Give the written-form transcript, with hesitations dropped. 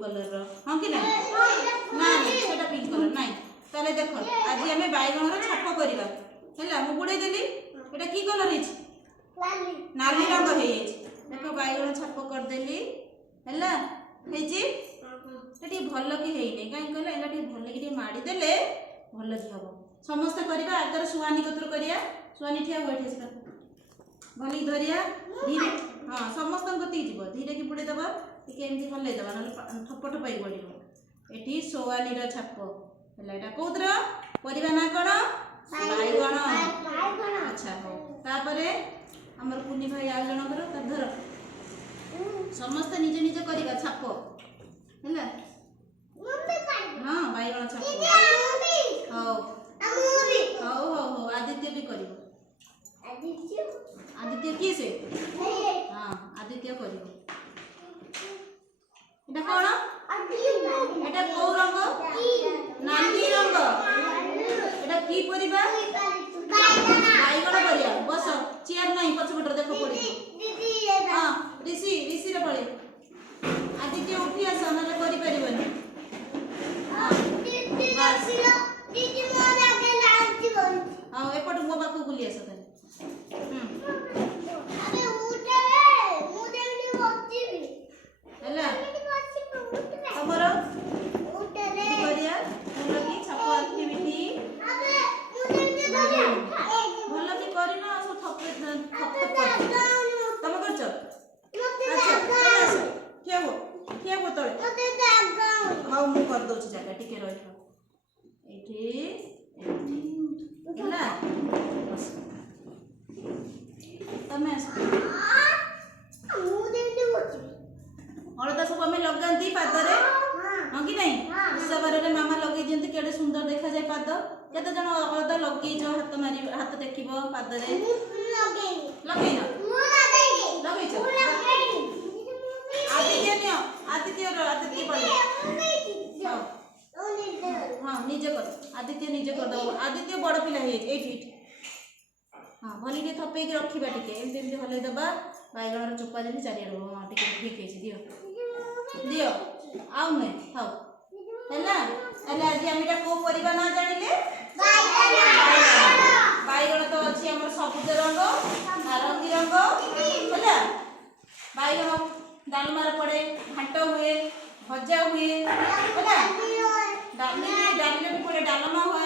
colour हाँ कि ना ना सेटा पिंक कलर नाइ ताले देखो आज आम बैगण छाप करवा है मुड़े देली एटा की कलर है नाली रंग है देखो बैगण छाप करदेली है भल कि है कहीं कहले एला भल कि माड़ी देले भल कि हम समस्त करवा आगर सुहानी कतर करिया सुहानी ठिया बैठे भल धरिया धीरे हाँ समस्त गति जीव धीरे कि बुड़े दबा एमती भल दबा ना ठप ठप पड़ो ये सोआनी छाप है कौतर परिवा ना कौन बैगण अच्छा हो तापर आमर कुनी भाई आउ जनकर धर समस्त निज निज करवा छाप है हाँ बैगण छाप हौ हौ हौ हौ आदित्य भी कर आदित्य किए से हाँ आदित्य कर कौन एटा कौ रंग नाली रंग एटा की परिबा बैगण परिया बस चेयर नहीं पछपटर देख पड़ी हाँ ऋषि ऋषि रे पड़े आदित्य उठी आस ना करि परिबनी हाँ एपट मो पाक बुली आस हाँ मु कर दउछि जगह टिके रहियो तमें हलदा सब आम लगाती पादरे हाँ कि नहीं हिसाब से मामा लगे दिखते केड़े सुंदर देखा जाए पाद केते जन हलदा लगे हाथ मारि हाथ देख पादरे लगे आदित्य आदित्य हाँ निजे कर आदित्य निजे कर दो आदित्य बड़ पिला हाँ भल टे थपे रखा टे हल दबा बैगण चोपा जमी चारिड़ हाँ टे ठीक है दियो दियो आउ नुहे थाउ है आज आम कौ परिवा ना जानिले बैगण तो अच्छी आम सबुज रंग नारंगी रंग है बैगण डालमार पड़े घाट हुए भजा हुए है डाली भी पड़े डालमा हुआ